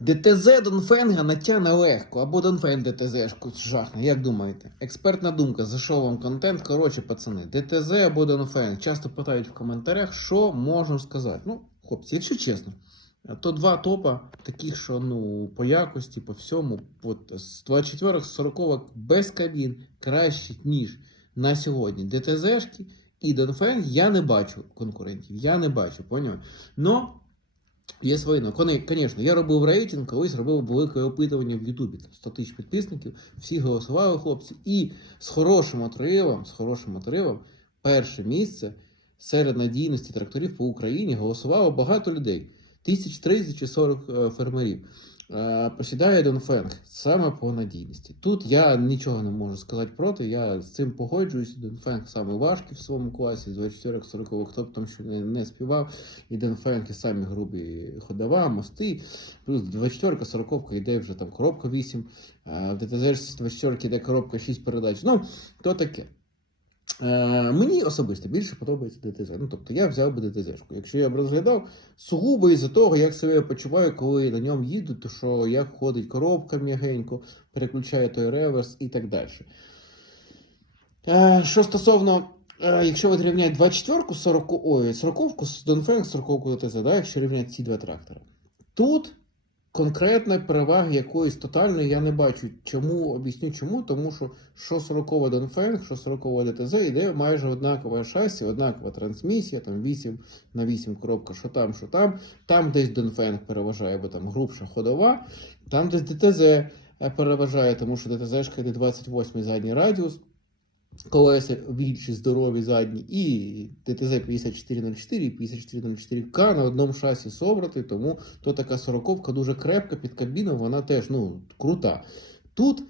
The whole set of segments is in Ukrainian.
ДТЗ Донфенга натягне легко, або Донфен ДТЗшку жахне, як думаєте? Експертна думка, зайшов вам контент. Коротше, пацани, ДТЗ або Донфенг. Часто питають в коментарях, що можна сказати. Ну, хлопці, якщо чесно, то два топа, таких, що ну, по якості, по всьому, от, з 24 з 40 без кабін краще, ніж на сьогодні. ДТЗшки і Донфенг я не бачу конкурентів. Я не бачу, поняв? Но Є свої кони, Звісно, я робив рейтинг, колись робив велике опитування в Ютубі. 100 тисяч підписників, всі голосували хлопці. І з хорошим отривом, з хорошим отривом, перше місце серед надійності тракторів по Україні голосувало багато людей. Тисяч 30 чи 40 е, фермерів. Е, Посідає Донфенг саме по надійності. Тут я нічого не можу сказати проти. Я з цим погоджуюсь. Донфенг саме важкий в своєму класі, з 24-40, хто б там ще не, не співав. І Донфенг і самі грубі ходова, мости. Плюс 24 40 йде вже там коробка 8, а в ДТЗ 24 йде коробка 6 передач. Ну, то таке. Е, мені особисто більше подобається ДТЗ. Ну, тобто я взяв би ДТЗ-шку. Якщо я б розглядав сугубо із-за того, як себе почуваю, коли на ньому їду, то що як ходить коробка м'ягенько, переключає той реверс і так далі. Е, що стосовно, е, якщо ви рівняєте 24-ку, 40, ой, 40-ку з Донфенг, 40-ку ДТЗ, да, якщо рівняти ці два трактори. Тут конкретної переваги якоїсь тотальної я не бачу. Чому об'ясню чому? Тому що що 40 Донфенг, що 40 ДТЗ йде майже однакове шасі, однакова трансмісія, там 8 на 8 коробка, що там, що там. Там десь Донфенг переважає, бо там грубша ходова, там десь ДТЗ е, переважає, тому що ДТЗ йде 28 задній радіус. Колеса більші, здорові задні, і ТТЗ 5404 і 5404К на одному шасі собрати, тому то така сороковка дуже крепка під кабіну, вона теж ну, крута. Тут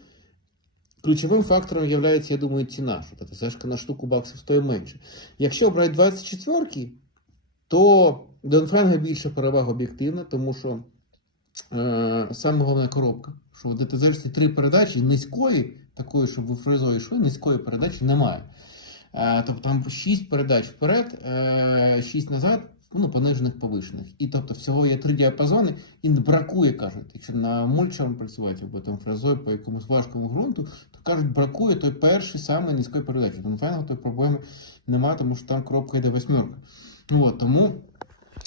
ключовим фактором є, я думаю, ціна, що ТТЗ на штуку баксів стоїть менше. Якщо брати 24 то Донфенга більше перевага об'єктивна, тому що саме головна коробка, що в ДТЗ три передачі низької такої, щоб ви фрезою йшли, низької передачі немає. Е, тобто там 6 передач вперед, е, 6 назад, ну, понижених повишених. І тобто всього є три діапазони, і бракує, кажуть, якщо на мульчером працювати, або там фрезою по якомусь важкому ґрунту, то кажуть, бракує той перший саме низької передачі. Там файно той проблеми немає, тому що там коробка йде восьмерка. Ну, от, тому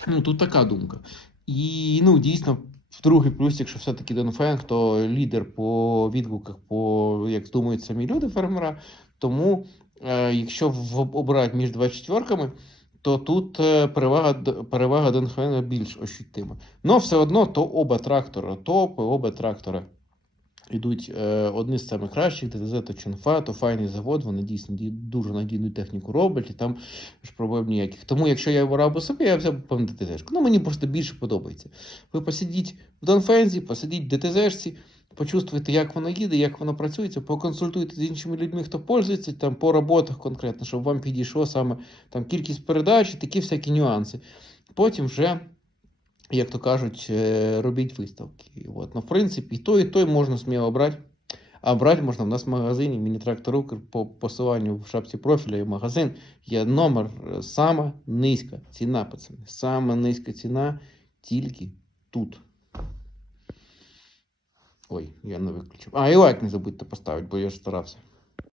ну, тут така думка. І ну, дійсно. Другий плюс, якщо все-таки Донфенг, то лідер по відгуках, по як думають самі люди фермера. Тому, е, якщо в, обирати між 24-ками, то тут е, перевага перевага Донфенга більш ощутима. Но все одно то оба трактора топи, оба трактора йдуть е, одні з самих кращих, ДТЗ то Чонфа, то файний завод, вони дійсно дуже надійну техніку роблять, і там ж проблем ніяких. Тому, якщо я обирав би собі, я взяв би ДТЗ. Ну, мені просто більше подобається. Ви посидіть в Донфензі, посидіть в ДТЗшці, почувствуйте, як воно їде, як воно працюється, поконсультуйте з іншими людьми, хто пользується там по роботах конкретно, щоб вам підійшло саме там кількість передач, і такі всякі нюанси. Потім вже. Як то кажуть, е, робіть виставки. От. Ну, в принципі, і той, і той можна сміло брати. А брати можна в нас в магазині Міні-трактор по посиланню в шапці профіля і магазин. Є номер е, сама низька ціна, пацани. Сама низька ціна тільки тут. Ой, я не виключив. А, і лайк не забудьте поставити, бо я ж старався.